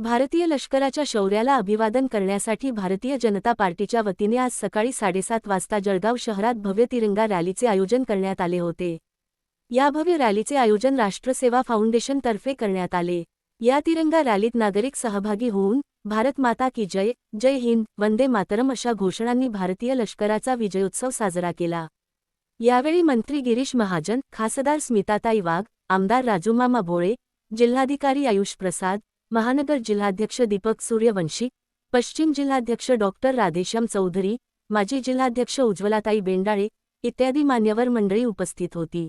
भारतीय लष्कराच्या शौर्याला अभिवादन करण्यासाठी भारतीय जनता पार्टीच्या वतीने आज सकाळी साडेसात वाजता जळगाव शहरात भव्य तिरंगा रॅलीचे आयोजन करण्यात आले होते. या भव्य रॅलीचे आयोजन राष्ट्रसेवा फाउंडेशनतर्फे करण्यात आले. या तिरंगा रॅलीत नागरिक सहभागी होऊन भारत माता की जय जय हिंद वंदे मातरम अशा घोषणांनी भारतीय लष्कराचा विजयोत्सव साजरा केला. यावेळी मंत्री गिरीश महाजन खासदार स्मिताताई वाघ आमदार राजूमामा भोळे जिल्हाधिकारी आयुष प्रसाद महानगर जिल्हाध्यक्ष दीपक सूर्यवंशी पश्चिम जिल्हाध्यक्ष डॉक्टर राधेश्याम चौधरी माजी जिल्हाध्यक्ष उज्ज्वलाताई बेंडाळे इत्यादी मान्यवर मंडळी उपस्थित होती.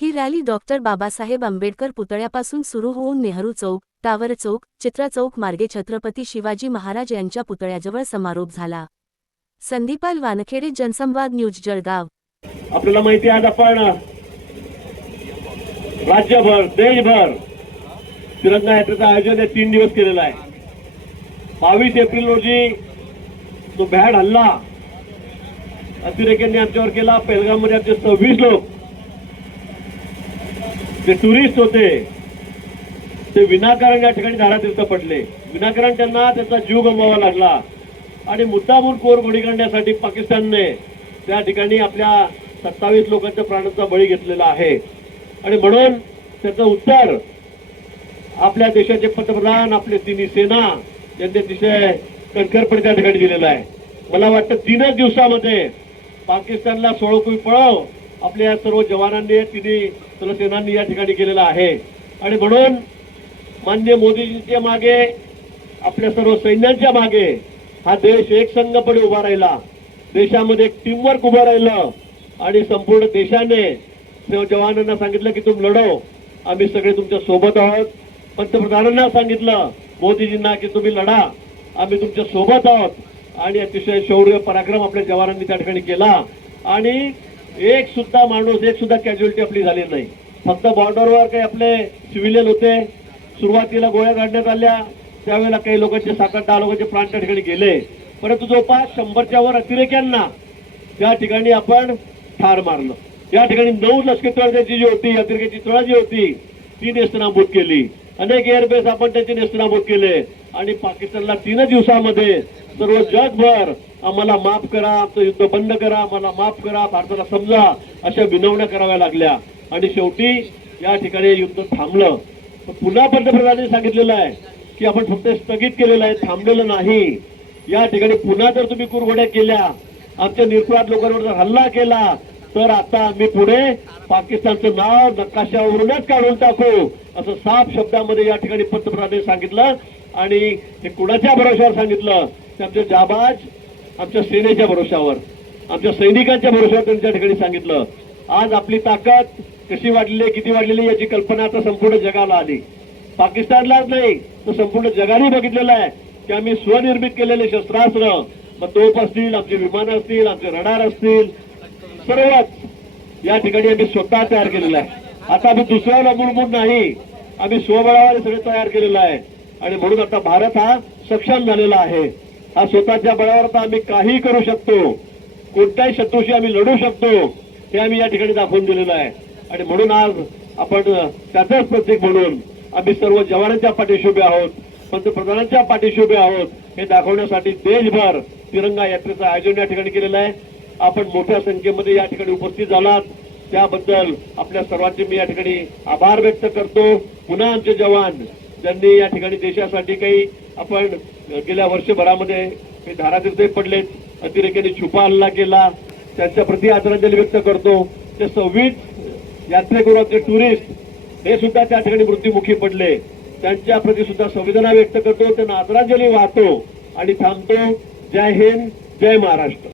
ही रॅली डॉक्टर बाबासाहेब आंबेडकर पुतळ्यापासून सुरू होऊन नेहरू चौक टावर चौक चित्रा चौक मार्गे छत्रपती शिवाजी महाराज यांच्या पुतळ्याजवळ समारोप झाला. संदीपाल वानखेडे जनसंवाद न्यूज जळगाव. आपल्याला माहिती आज आपण राज्यभर देशभर. तिरंगा यात्रेचं आयोजन हे तीन दिवस केलेलं आहे. बावीस एप्रिल रोजी जो भॅड हल्ला अतिरेक्यांनी आमच्यावर केला पेलगाममध्ये आमचे सव्वीस लोक. जे टुरिस्ट होते ते विनाकारण या ठिकाणी धारातीर्थ पडले. विनाकारण त्यांना त्याचा जीव गमवावा लागला. आणि मुद्दामून कोर गोडी करण्यासाठी पाकिस्तानने त्या ठिकाणी आपल्या सत्तावीस लोकांच्या प्राणांचा बळी घेतलेला आहे. आणि म्हणून त्याचं उत्तर आपल्या देशाचे पंतप्रधान आपले तिन्ही सेना यांनी अतिशय कणखरपणे त्या ठिकाणी दिलेलं आहे. मला वाटतं तीनच दिवसामध्ये पाकिस्तानला सोळकुई पळव. आपल्या या सर्व जवानांनी तिन्ही सर्व सेनांनी या ठिकाणी केलेलं आहे. आणि म्हणून मान्य मोदीजींच्या मागे आपल्या सर्व सैन्यांच्या मागे हा देश एकसंघपणे उभा राहिला. देशामध्ये एक टीमवर्क उभं राहिलं. आणि संपूर्ण देशाने जवानांना सांगितलं की तुम्ही लढव आम्ही सगळे तुमच्यासोबत आहोत. पंतप्रधानांना सांगितलं मोदीजींना की तुम्ही लढा आम्ही तुमच्यासोबत आहोत. आणि अतिशय शौर्य पराक्रम आपल्या जवानांनी त्या ठिकाणी केला. आणि एक सुद्धा माणूस एक सुद्धा कॅज्युअलिटी आपली झाली नाही. फक्त बॉर्डरवर काही आपले सिव्हिलियन होते. सुरुवातीला गोळ्या काढण्यात आल्या. त्यावेळेला काही लोकांचे सात आठ दहा लोकांचे प्राण त्या ठिकाणी गेले. परंतु जवळपास शंभरच्या वर अतिरेक्यांना त्या ठिकाणी आपण ठार मारलं. या ठिकाणी नऊ लष्करी तळाची जी होती अतिरेक्याची तळ जी होती ती नेस्तनाभूत केली. अनेक एअरबेस आपण त्याचे नेस्तनाबूत केले. आणि पाकिस्तानला तीन दिवसामध्ये सर्व जगभर आम्हाला माफ करा आमचं युद्ध बंद करा आम्हाला माफ करा भारताला समजा अशा विनवण्या कराव्या लागल्या. आणि शेवटी या ठिकाणी युद्ध थांबलं. पुन्हा पंतप्रधानांनी सांगितलेलं आहे की आपण फक्त स्थगित केलेलं आहे थांबलेलं नाही. या ठिकाणी पुन्हा जर तुम्ही कुरघोड्या केल्या आमच्या निरपराध लोकांवर जर हल्ला केला तर आता आम्ही पुढे पाकिस्तानचं नाव नकाशावरूनच काढून टाकू असं साफ शब्दामध्ये या ठिकाणी पंतप्रधानांनी सांगितलं. आणि हे कुणाच्या भरोशावर सांगितलं? ते आमचे जाबाज आमच्या सेनेच्या भरोशावर आमच्या सैनिकांच्या भरोशावर त्यांच्या ठिकाणी सांगितलं. आज आपली ताकद कशी वाढलेली आहे, किती वाढलेली याची कल्पना आता संपूर्ण जगाला आली. पाकिस्तानलाच नाही तर संपूर्ण जगाने बघितलेलं आहे की आम्ही स्वनिर्मित केलेले शस्त्रास्त्र मग तोप असतील आमचे विमान असतील आमचे रडार असतील सर्वच या ठिकाणी आम्ही स्वतः तयार केलेला आहे. आता आम्ही दुसऱ्याला अवलंबून नाही आम्ही स्वबळावर सगळे तयार केलेलं आहे. आणि म्हणून आता भारत हा सक्षम झालेला आहे. हा स्वतःच्या बळावर आता आम्ही काही करू शकतो. कोणत्याही शत्रूशी आम्ही लढू शकतो. हे आम्ही या ठिकाणी दाखवून दिलेलं आहे. आणि म्हणून आज आपण त्याचंच प्रतीक म्हणून आम्ही सर्व जवानांच्या पाठीशी उभे आहोत पंतप्रधानांच्या पाठीशी उभे आहोत हे दाखवण्यासाठी देशभर तिरंगा यात्रेचं आयोजन या ठिकाणी केलेलं आहे. आपण मोठ्या संख्येमध्ये या ठिकाणी उपस्थित झालात. त्याबद्दल आपल्या सर्वांचे मी या ठिकाणी आभार व्यक्त करतो. पुन्हा आमचे जवान ज्यांनी या ठिकाणी देशासाठी काही आपण गेल्या वर्षभरामध्ये काही धारातीर्थही पडलेत अतिरेक्याने छुपा हल्ला केला. त्यांच्या प्रति आदरांजली व्यक्त करतो. ते सव्वीस यात्रेकरूचे टुरिस्ट हे सुद्धा त्या ठिकाणी मृत्युमुखी पडले. त्यांच्या प्रति सुद्धा संवेदना व्यक्त करतो. त्यांना आदरांजली वाहतो आणि थांबतो. जय हिंद जय महाराष्ट्र.